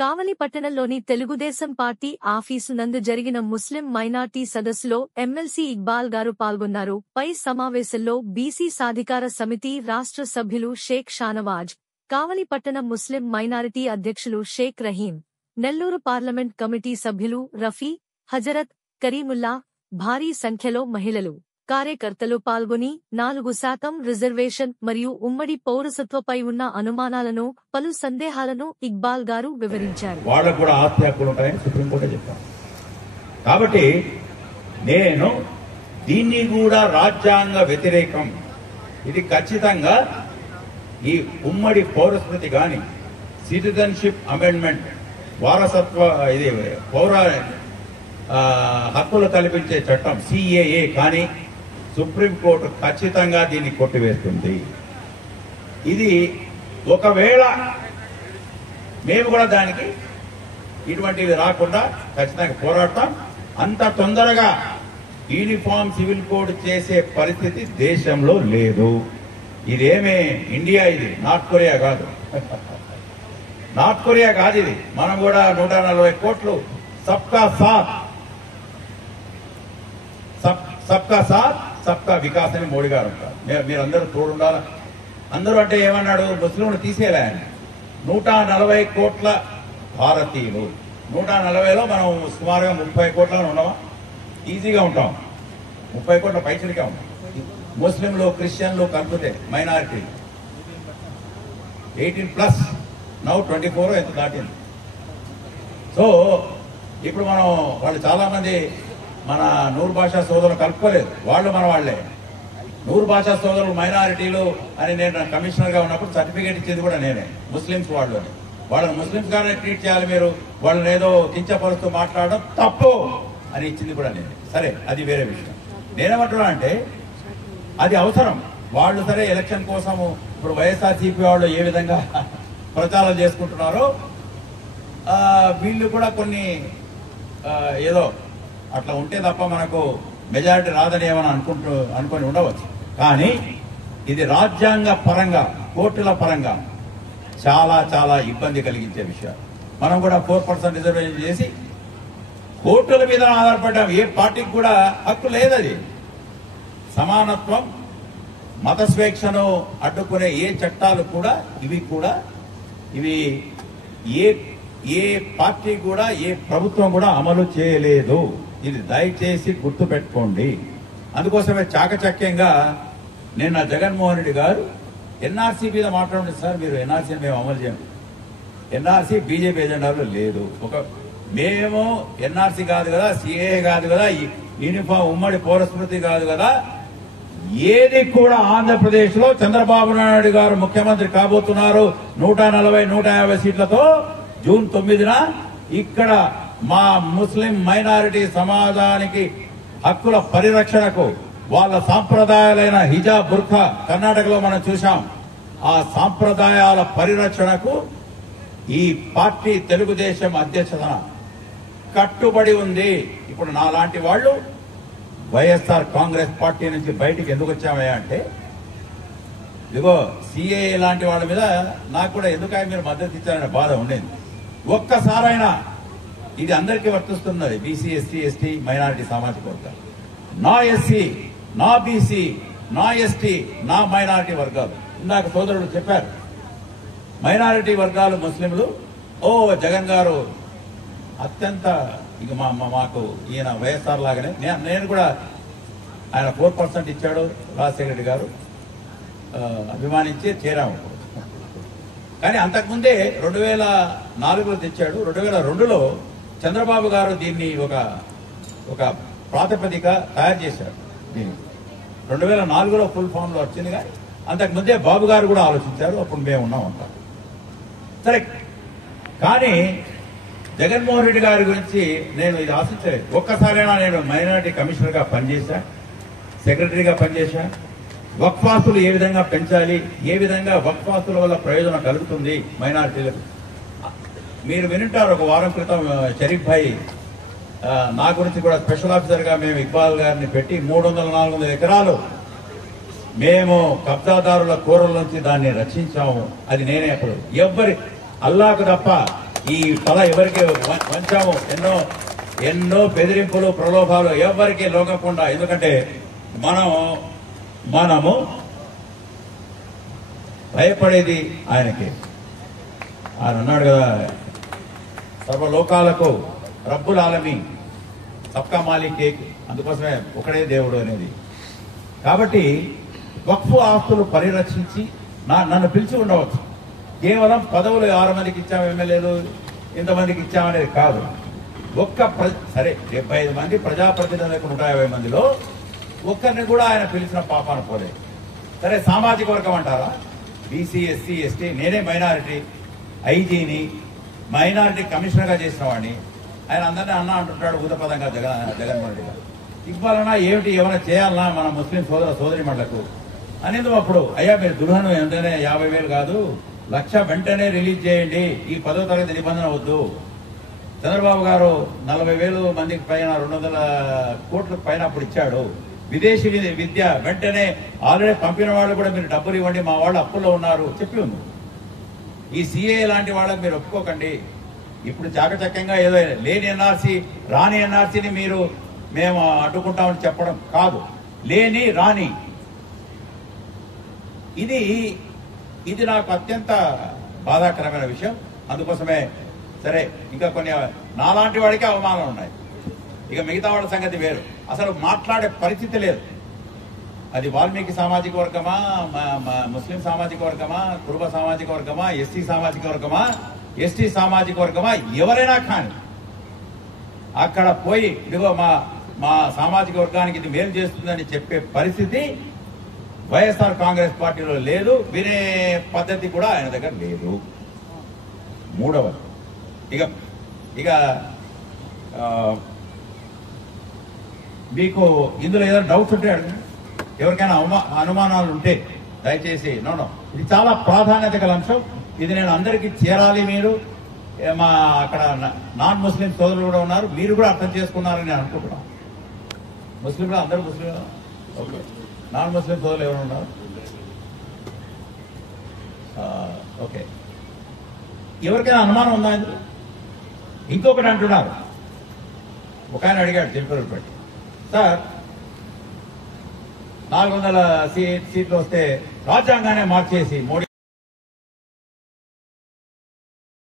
కావలి పట్టణంలోని Telugu Desam party office నందు జరిగిన ముస్లిం మైనార్టీ సదస్సులో ఎమ్మెల్సీ ఇక్బాల్ గారు పాల్గొన్నారు. పై సమావేశంలో బీసీ సాధికార సమితి రాష్ట్ర సభ్యులు షేక్ షానవాజ్, కావలి పట్టణ ముస్లిం మైనారిటీ అధ్యక్షులు షేక్ రహీం, నెల్లూరు పార్లమెంట్ కమిటీ సభ్యులు రఫీ, హజరత్, కరీముల్లా, భారీ సంఖ్యలో మహిళలు, కార్యకర్తలు పాల్గొని 4% రిజర్వేషన్ మరియు ఉమ్మడి పౌరసత్వపై ఉన్న అనుమానాలను, పలు సందేహాలను ఇక్బాల్ గారు వివరించారు. వాళ్ళకు కూడా ఆస్తి హక్కులు ఉంటాయని సుప్రీంకోర్టు చెప్పారు. కాబట్టి నేను దీన్ని కూడా రాజ్యాంగ వ్యతిరేకం, ఇది ఖచ్చితంగా ఈ ఉమ్మడి పౌరస్మృతి గాని, సిటిజన్షిప్ అమెండ్మెంట్, వారసత్వ ఇది పౌర హక్కులు కల్పించే చట్టం సిఏఏ కానీ సుప్రీంకోర్టు ఖచ్చితంగా దీన్ని కొట్టివేస్తుంది. ఇది ఒకవేళ మేము కూడా దానికి ఇటువంటివి రాకుండా ఖచ్చితంగా పోరాడతాం. అంత తొందరగా యూనిఫామ్ సివిల్ కోడ్ చేసే పరిస్థితి దేశంలో లేదు. ఇదేమే ఇండియా, ఇది నార్త్ కొరియా కాదు. నార్త్ కొరియా కాదు ఇది. మనం కూడా 140 కోట్లు సబ్కా సాత్, సబ్కా సాత్ సబ్కా వికాస్ అని మోడీ గారు ఉంటారు. మీరందరూ తోడుండాలి. అందరూ అంటే ఏమన్నాడు, ముస్లింలు తీసేయాలి ఆయన. 140 కోట్ల భారతీయులు, 140లో మనం సుమారుగా 30 కోట్ల ఉన్నామా? ఈజీగా ఉంటాం. 30 కోట్ల పైసలకే ఉంటాం. ముస్లింలు, క్రిస్టియన్లు కలిపితే మైనారిటీ 18+, నౌ 24 ఎంత దాటింది. సో ఇప్పుడు మనం వాళ్ళు చాలా మంది మన నూరు భాషా సోదరులు కలుపుకోలేదు. వాళ్ళు మన వాళ్లే. నూరు భాషా సోదరులు మైనారిటీలు అని నేను కమిషనర్ గా ఉన్నప్పుడు సర్టిఫికేట్ ఇచ్చింది కూడా నేనే. ముస్లింస్ వాళ్ళని ముస్లింస్ గానే ట్రీట్ చేయాలి, మీరు వాళ్ళని ఏదో కించపరుస్తూ మాట్లాడడం తప్పు అని ఇచ్చింది కూడా నేనే. సరే, అది వేరే విషయం. నేనేమంటున్నా అంటే అది అవసరం. వాళ్ళు సరే ఎలక్షన్ కోసము ఇప్పుడు వైఎస్ఆర్సీపీ వాళ్ళు ఏ విధంగా ప్రచారం చేసుకుంటున్నారో వీళ్ళు కూడా కొన్ని ఏదో అట్లా ఉంటే తప్ప మనకు మెజారిటీ రాదని ఏమని అనుకొని ఉండవచ్చు. కానీ ఇది రాజ్యాంగ పరంగా, కోర్టుల పరంగా చాలా చాలా ఇబ్బంది కలిగించే విషయాలు. మనం కూడా 4% రిజర్వేషన్ చేసి కోర్టుల మీద ఆధారపడ్డాం. ఏ పార్టీకి కూడా హక్కు లేదది. సమానత్వం, మత స్వేచ్ఛను అడ్డుకునే ఏ చట్టాలు కూడా ఇవి ఏ పార్టీ కూడా, ఏ ప్రభుత్వం కూడా అమలు చేయలేదు. ఇది దయచేసి గుర్తు పెట్టుకోండి. అందుకోసమే చాకచక్యంగా నిన్న జగన్మోహన్ రెడ్డి గారు ఎన్ఆర్సీ మీద మాట్లాడండి సార్, మీరు ఎన్ఆర్సీని మేము అమలు చేయం. ఎన్ఆర్సీ బీజేపీ ఎజెండాలో లేదు. మేము ఎన్ఆర్సీ కాదు కదా, సిఏఏ కాదు కదా, యూనిఫామ్ ఉమ్మడి పౌరస్మృతి కాదు కదా, ఏది కూడా ఆంధ్రప్రదేశ్ లో చంద్రబాబు నాయుడు గారు ముఖ్యమంత్రి కాబోతున్నారు 140-150 సీట్లతో జూన్ 9న ఇక్కడ మా ముస్లిం మైనారిటీ సమాజానికి హక్కుల పరిరక్షణకు, వాళ్ళ సాంప్రదాయాలైన హిజాబ్, బుర్ఖా కర్ణాటకలో మనం చూశాం. ఆ సాంప్రదాయాల పరిరక్షణకు ఈ పార్టీ తెలుగుదేశం అధ్యక్షతన కట్టుబడి ఉంది. ఇప్పుడు నాలాంటి వాళ్ళు వైఎస్ఆర్ కాంగ్రెస్ పార్టీ నుంచి బయటికి ఎందుకు వచ్చామయ్యా అంటే, ఇదిగో సిఏఏ లాంటి వాళ్ళ మీద నాకు కూడా ఎందుకని మీరు మద్దతు ఇచ్చారనే బాధ ఉండేది. ఒక్కసారైనా ఇది అందరికీ వర్తిస్తున్నది. బీసీ, ఎస్సీ, ఎస్టీ, మైనారిటీ సామాజిక వర్గాలు, నా ఎస్సీ, నా బీసీ, నా ఎస్టీ, నా మైనారిటీ వర్గాలు. ఇందాక సోదరుడు చెప్పారు, మైనారిటీ వర్గాలు ముస్లింలు. జగన్ గారు అత్యంత ఇక మాకు ఈయన వైఎస్ఆర్ లాగానే నేను కూడా ఆయన 4% ఇచ్చాడు రాజశేఖర రెడ్డి గారు, అభిమానించి చేరాము. కానీ అంతకుముందే 2004లో తెచ్చాడు. 2002లో చంద్రబాబు గారు దీన్ని ఒక ప్రాతిపదిక తయారు చేశారు. దీన్ని 2004లో ఫుల్ ఫామ్ లో వచ్చింది. కానీ అంతకుముందే బాబు గారు కూడా ఆలోచించారు. అప్పుడు మేము ఉన్నాం అంటారు. సరే, కానీ జగన్మోహన్ రెడ్డి గారి గురించి నేను ఇది ఆశించలేదు. ఒక్కసారైనా నేను మైనారిటీ కమిషనర్ గా పనిచేశా, సెక్రటరీగా పనిచేశా. వక్ఫాస్తులు ఏ విధంగా పెంచాలి, ఏ విధంగా వక్ఫాస్తుల వల్ల ప్రయోజనం కలుగుతుంది మైనారిటీలకు. మీరు వినుంటారు, ఒక వారం క్రితం షరీఫ్ భాయ్ నా గురించి కూడా స్పెషల్ ఆఫీసర్ గా మేము ఇక్బాల్ గారిని పెట్టి 300-400 ఎకరాలు మేము కబ్జాదారుల కూరల నుంచి దాన్ని రక్షించాము. అది నేనే. అప్పుడు ఎవ్వరి అల్లాకు తప్ప ఈ తల ఎవరికి వంచాము. ఎన్నో బెదిరింపులు, ప్రలోభాలు ఎవరికి లోకకుండా. ఎందుకంటే మనము భయపడేది ఆయనకి. ఆయన అన్నాడు కదా, సర్వలోకాలకు రబ్బుల్ ఆలమీన్, సబ్కా మాలిక్ ఏక్, అందుకోసమే ఒకడే దేవుడు అనేది. కాబట్టి వక్ఫ్ ఆస్తులు పరిరక్షించి నన్ను పిలిచి ఉండవచ్చు. కేవలం పదవులు 6 మందికి ఇచ్చాము, ఎమ్మెల్యేలు ఇంతమందికి ఇచ్చామనేది కాదు. సరే 75 మంది ప్రజాప్రతినిధులకు 150 మందిలో ఒక్కరిని కూడా ఆయన పిలిచిన పాపాన పోలేదు. సరే సామాజిక వర్గం అంటారా, బీసీ, ఎస్సీ, ఎస్టీ, నేనే మైనారిటీ ఐజీని, మైనారిటీ కమిషనర్గా చేసిన వాడిని. ఆయన అందరినీ అన్న అంటుంటాడు ఊతపదంగా జగన్మోహన్ రెడ్డి గారు. ఇక్బాల్ అన్నా ఏమిటి, ఏమైనా చేయాలన్నా మన ముస్లిం సోదరి మండలకు అనేది. అప్పుడు అయ్యా మీరు దుల్హను ఎంతనే 50,000 కాదు, 1,00,000 వెంటనే రిలీజ్ చేయండి, ఈ 10వ తరగతి నిబంధన వద్దు. చంద్రబాబు గారు 40,000 మందికి పైన 200 కోట్లకు పైన అప్పుడు ఇచ్చాడు. విదేశీ విద్య వెంటనే ఆల్రెడీ పంపిన వాళ్ళు కూడా మీరు డబ్బులు ఇవ్వండి, మా వాళ్ళు అప్పుల్లో ఉన్నారు చెప్పి ఉంది. ఈ సిఏ లాంటి వాళ్ళకి మీరు ఒప్పుకోకండి. ఇప్పుడు చాకచక్యంగా ఏదో లేని ఎన్ఆర్సీ, రాని ఎన్ఆర్సీని మేము అడ్డుకుంటామని చెప్పడం కాదు. లేని రాని ఇది నాకు అత్యంత బాధాకరమైన విషయం. అందుకోసమే సరే ఇంకా కొన్ని నాలాంటి వాడికి అవమానాలు ఉన్నాయి. ఇక మిగతా వాళ్ళ సంగతి వేరు. అసలు మాట్లాడే పరిస్థితి లేదు. అది వాల్మీకి సామాజిక వర్గమా, ముస్లిం సామాజిక వర్గమా, కురుబ సామాజిక వర్గమా, ఎస్సీ సామాజిక వర్గమా, ఎస్టీ సామాజిక వర్గమా, ఎవరైనా కానీ అక్కడ పోయి ఇదిగో మా సామాజిక వర్గానికి ఇది మేలు చేస్తుందని చెప్పే పరిస్థితి వైఎస్ఆర్ కాంగ్రెస్ పార్టీలో లేదు. వినే పద్ధతి కూడా ఆయన దగ్గర లేదు. మూడవది ఇక మీకు ఇందులో ఏదైనా డౌట్స్ ఉంటే అడగండి. ఎవరికైనా అనుమానాలు ఉంటే దయచేసి నో ఇది చాలా ప్రాధాన్యత గల అంశం. ఇది నేను అందరికీ చేరాలి. మీరు మా అక్కడ నాన్ ముస్లిం సోదరులు కూడా ఉన్నారు, మీరు కూడా అర్థం చేసుకున్నారని నేను అనుకుంటున్నాను. ముస్లింలు అందరూ ముస్లింలు, ఓకే. నాన్ ముస్లిం సోదరులు ఎవరు ఉన్నారు? ఓకే. ఎవరికైనా అనుమానం ఉందా? ఇంకొకటి అంటున్నారు, ఒక ఆయన అడిగాడు చిలుకూరుపేట, సార్ 400 సీట్లు వస్తే రాజ్యాంగానే మార్చేసి మోడీ